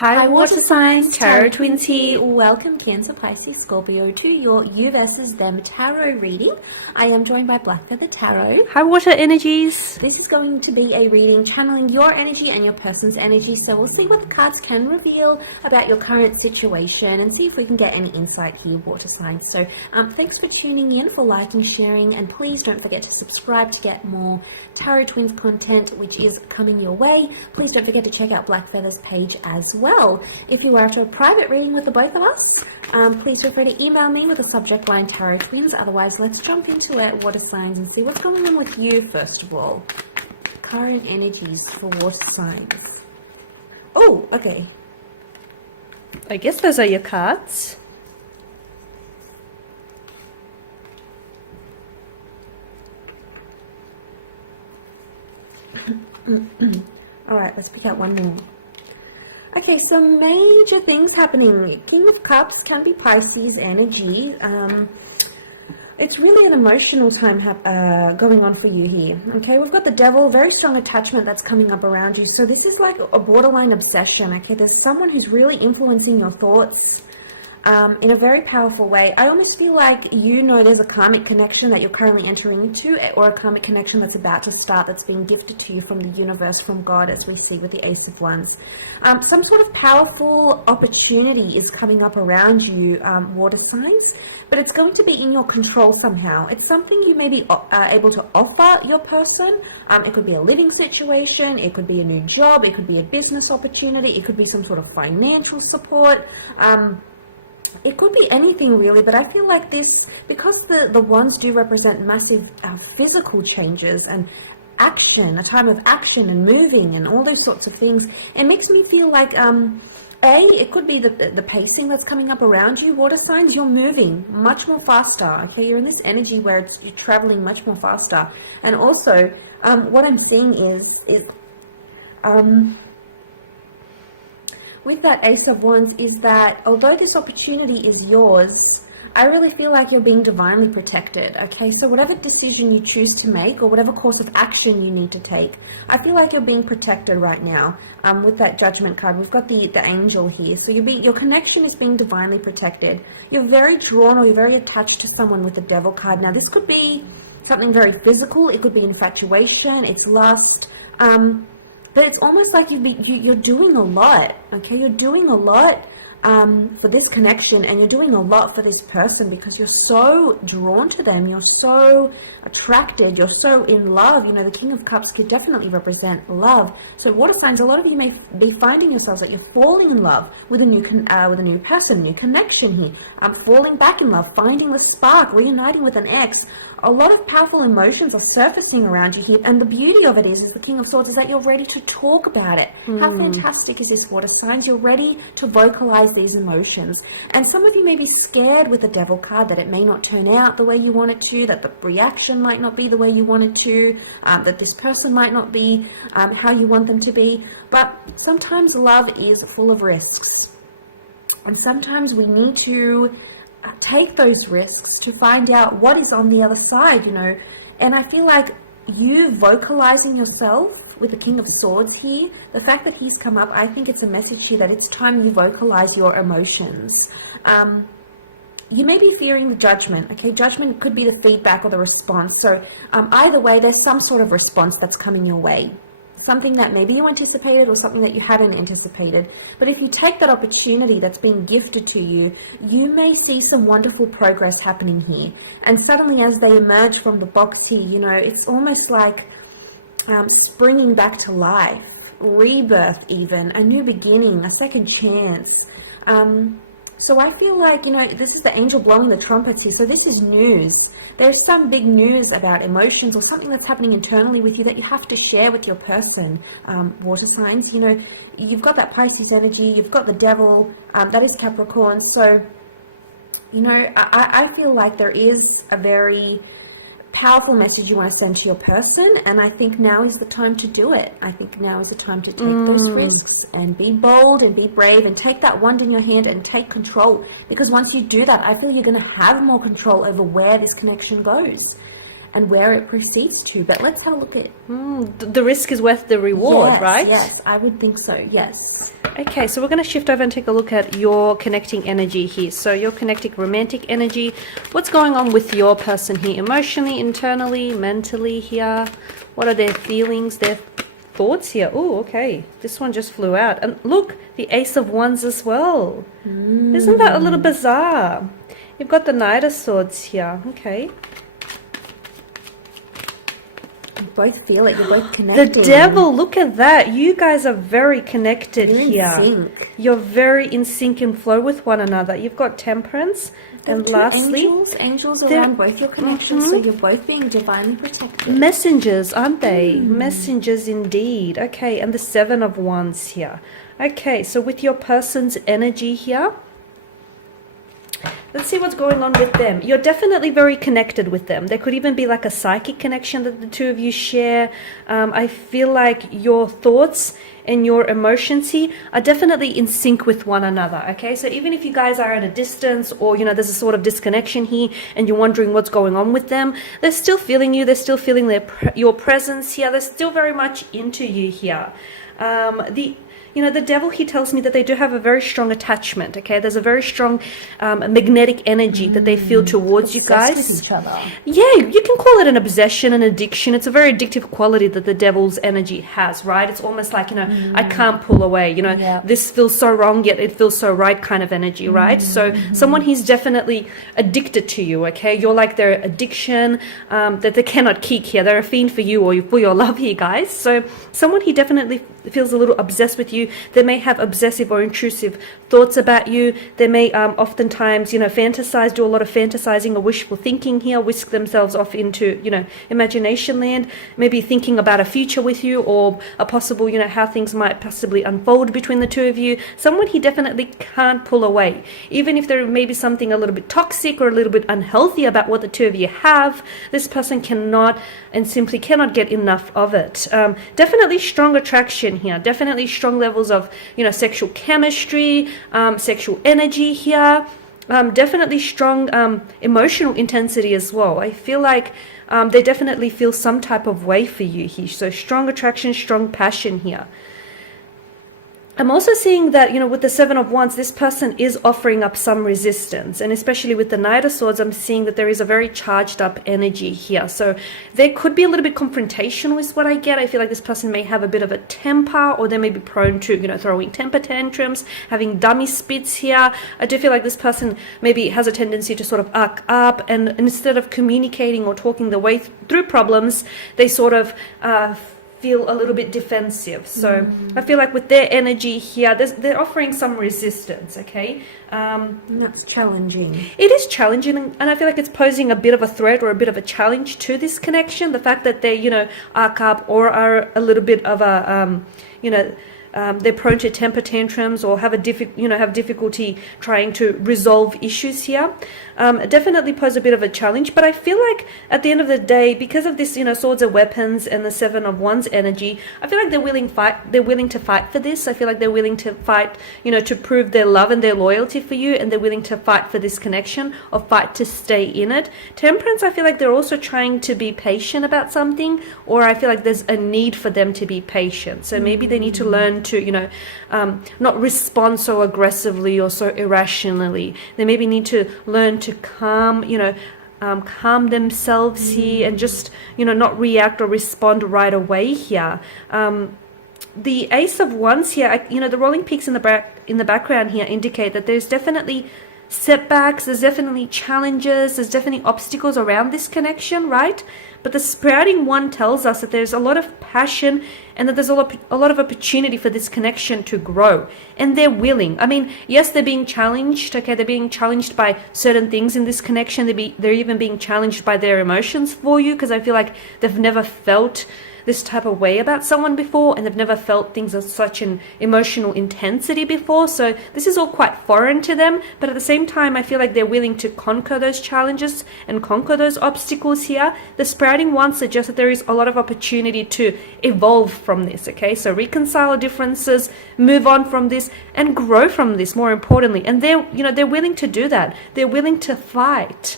Hi water signs, tarot twins here. Welcome Cancer, Pisces, Scorpio to your you versus them tarot reading. I am joined by blackfeathertarot. Hi water energies. This is going to be a reading channeling your energy and your person's energy, so we'll see what the cards can reveal about your current situation and see if we can get any insight here, water signs. So thanks for tuning in, for liking, sharing, and please don't forget to subscribe to get more tarot twins content which is coming your way. Please don't forget to check out Blackfeather's page as well. If you are after a private reading with the both of us, please feel free to email me with the subject line tarot twins. Otherwise, let's jump into it, water signs, and see what's going on with you first of all. Current energies for water signs. Oh, okay. I guess those are your cards. Alright, let's pick out one more. Okay, so major things happening. King of Cups can be Pisces energy. It's really an emotional time going on for you here. Okay, we've got the Devil, very strong attachment that's coming up around you. So this is like a borderline obsession. Okay, there's someone who's really influencing your thoughts in a very powerful way. I almost feel like you know there's a karmic connection that you're currently entering into, or a karmic connection that's about to start, that's being gifted to you from the universe, from God, as we see with the Ace of Wands. Some sort of powerful opportunity is coming up around you, water signs, but it's going to be in your control somehow. It's something you may be able to offer your person. It could be a living situation, it could be a new job, it could be a business opportunity, it could be some sort of financial support. It could be anything really, but I feel like this, because the wands do represent massive physical changes and action, a time of action and moving and all those sorts of things, it makes me feel like, it could be the pacing that's coming up around you, water signs. You're moving much more faster, okay? You're in this energy where you're traveling much more faster. And also, what I'm seeing is with that Ace of Wands is that although this opportunity is yours, I really feel like you're being divinely protected, okay? So whatever decision you choose to make or whatever course of action you need to take, I feel like you're being protected right now. With that Judgment card, we've got the angel here. So your connection is being divinely protected. You're very drawn or you're very attached to someone with the Devil card. Now this could be something very physical. It could be infatuation, it's lust, but it's almost like you're doing a lot, okay? You're doing a lot for this connection, and you're doing a lot for this person because you're so drawn to them, you're so attracted, you're so in love. You know, the King of Cups could definitely represent love. So water signs, a lot of you may be finding yourselves that you're falling in love with a new person, new connection here, falling back in love, finding the spark, reuniting with an ex. A lot of powerful emotions are surfacing around you here, and the beauty of it is the King of Swords is that you're ready to talk about it. How fantastic is this, water signs? You're ready to vocalize these emotions. And some of you may be scared with the Devil card that it may not turn out the way you want it to, that the reaction might not be the way you want it to, that this person might not be how you want them to be. But sometimes love is full of risks, and sometimes we need to take those risks to find out what is on the other side, you know. And I feel like you vocalizing yourself with the King of Swords here, the fact that he's come up, I think it's a message here that it's time you vocalize your emotions. You may be fearing the Judgment, okay? Judgment could be the feedback or the response. So either way, there's some sort of response that's coming your way. Something that maybe you anticipated or something that you hadn't anticipated. But if you take that opportunity that's being gifted to you, you may see some wonderful progress happening here. And suddenly as they emerge from the box here, you know, it's almost like springing back to life, rebirth even, a new beginning, a second chance. So I feel like, you know, this is the angel blowing the trumpets here. So this is news. There's some big news about emotions or something that's happening internally with you that you have to share with your person, water signs. You know, you've got that Pisces energy, you've got the Devil, that is Capricorn. So, you know, I feel like there is a very powerful message you want to send to your person, and I think now is the time to do it. I think now is the time to take those risks and be bold and be brave and take that wand in your hand and take control, because once you do that, I feel you're going to have more control over where this connection goes. and where it proceeds to. But let's have a look at... The risk is worth the reward, yes, right? Yes, I would think so, yes. Okay, so we're going to shift over and take a look at your connecting energy here. So your connecting romantic energy. What's going on with your person here? Emotionally, internally, mentally here? What are their feelings, their thoughts here? Oh, okay. This one just flew out. And look, the Ace of Wands as well. Isn't that a little bizarre? You've got the Knight of Swords here. Okay. You both feel it. You're both connected. The Devil, look at that. You guys are very connected You're here. in sync. You're very in sync and flow with one another. You've got Temperance. And lastly, angels around both your connections, so you're both being divinely protected. Messengers, aren't they? Messengers indeed. Okay, and the Seven of Wands here. Okay, so with your person's energy here, let's see what's going on with them. You're definitely very connected with them. There could even be like a psychic connection that the two of you share. I feel like your thoughts and your emotions here are definitely in sync with one another. Okay, so even if you guys are at a distance, or you know there's a sort of disconnection here and you're wondering what's going on with them, they're still feeling you, they're still feeling your presence here, they're still very much into you here. The Devil, he tells me that they do have a very strong attachment, okay? There's a very strong magnetic energy that they feel towards you guys. With each other. Yeah, you can call it an obsession, an addiction. It's a very addictive quality that the Devil's energy has, right? It's almost like, I can't pull away, this feels so wrong, yet it feels so right kind of energy, right? So someone who's definitely addicted to you, okay? You're like their addiction that they cannot kick here. They're a fiend for you or for your love here, guys. So someone he definitely feels a little obsessed with you. They may have obsessive or intrusive thoughts about you. They may oftentimes, fantasize, do a lot of fantasizing or wishful thinking here, whisk themselves off into, imagination land, maybe thinking about a future with you or a possible, how things might possibly unfold between the two of you. Someone he definitely can't pull away. Even if there may be something a little bit toxic or a little bit unhealthy about what the two of you have, this person cannot and simply cannot get enough of it. Definitely strong attraction here, definitely strong levels of sexual chemistry, sexual energy here, definitely strong emotional intensity as well. I feel like they definitely feel some type of way for you here, so strong attraction, strong passion here. I'm also seeing that, with the Seven of Wands, this person is offering up some resistance. And especially with the Knight of Swords, I'm seeing that there is a very charged up energy here. So there could be a little bit confrontational is what I get. I feel like this person may have a bit of a temper, or they may be prone to, throwing temper tantrums, having dummy spits here. I do feel like this person maybe has a tendency to sort of arc up, and instead of communicating or talking the way through problems, they sort of feel a little bit defensive. So I feel like with their energy here, they're offering some resistance, okay? That's challenging. It is challenging, and I feel like it's posing a bit of a threat or a bit of a challenge to this connection. The fact that they, arc up or are a little bit of a, they're prone to temper tantrums or have difficulty trying to resolve issues here. Definitely pose a bit of a challenge, but I feel like at the end of the day, because of this, swords are weapons and the Seven of Wands energy, I feel like they're willing to fight for this. I feel like they're willing to fight, to prove their love and their loyalty for you, and they're willing to fight for this connection or fight to stay in it. Temperance, I feel like they're also trying to be patient about something, or I feel like there's a need for them to be patient. So maybe they need to learn to, not respond so aggressively or so irrationally. They maybe need to learn to calm themselves here and just, not react or respond right away here. The Ace of Wands here, the rolling peaks in the background here indicate that there's definitely setbacks, there's definitely challenges, there's definitely obstacles around this connection, right? But the sprouting one tells us that there's a lot of passion and that there's a lot of opportunity for this connection to grow. And they're willing. I mean, yes, they're being challenged, okay? They're being challenged by certain things in this connection. They're even being challenged by their emotions for you, because I feel like they've never felt this type of way about someone before, and they've never felt things of such an emotional intensity before. So this is all quite foreign to them, but at the same time I feel like they're willing to conquer those challenges and conquer those obstacles here. The sprouting one suggests that there is a lot of opportunity to evolve from this, okay? So reconcile differences, move on from this, and grow from this, more importantly. And they're willing to do that. They're willing to fight.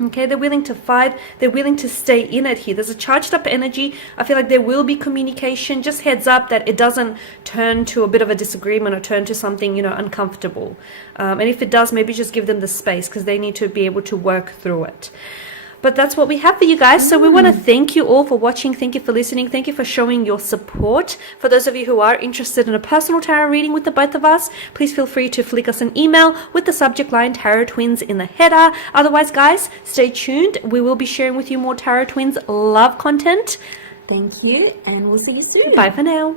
Okay, they're willing to fight. They're willing to stay in it here. There's a charged up energy. I feel like there will be communication. Just heads up that it doesn't turn to a bit of a disagreement or turn to something, you know, uncomfortable. And if it does, maybe just give them the space because they need to be able to work through it. But that's what we have for you guys. So we want to thank you all for watching. Thank you for listening. Thank you for showing your support. For those of you who are interested in a personal tarot reading with the both of us, please feel free to flick us an email with the subject line Tarot Twins in the header. Otherwise, guys, stay tuned. We will be sharing with you more Tarot Twins love content. Thank you, and we'll see you soon. Bye for now.